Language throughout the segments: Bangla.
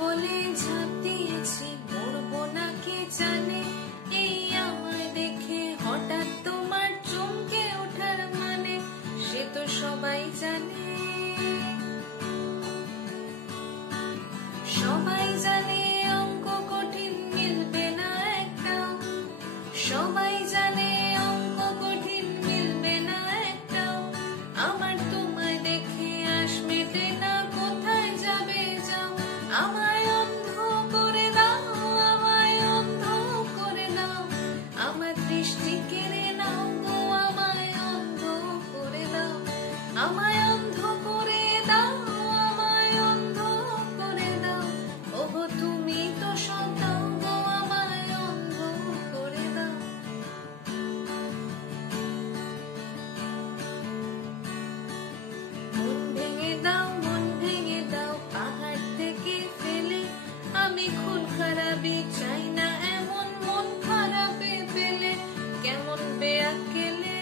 বলে ঝাঁপ দিয়েছি, মরবো না কে জানে। এই আমায় দেখে হঠাৎ তোমার চমকে ওঠার মানে সে তো সবাই জানে। সবাই জানে অঙ্ক কঠিন, মিলবে না একটাও। সবাই জানে অঙ্ক কঠিন, মিলবে না একটাও। আমার তোমায় দেখে আশ মেটে না, কোথায় যাবে যাও। আমায় অন্ধ করে দাও, আমায় অন্ধ করে দাও। আমার দৃষ্টি কেড়ে নাও গো, আমায় অন্ধ করে দাও। আমায় অন্ধ করে দাও, আমায় অন্ধ করে দাও। ওগো তুমি তো সব দাও গো, আমায় অন্ধ করে দাও। মন ভেঙে দাও, মন ভেঙে দাও, পাহাড় থেকে ফেলে। আমি খুন খারাপি চাই না এমন, মন খারাপে পেলে কেমন বেয়াক্কেলে।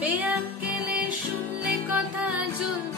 বেয়াক্কেলে শুনলে কথা জ্বলবে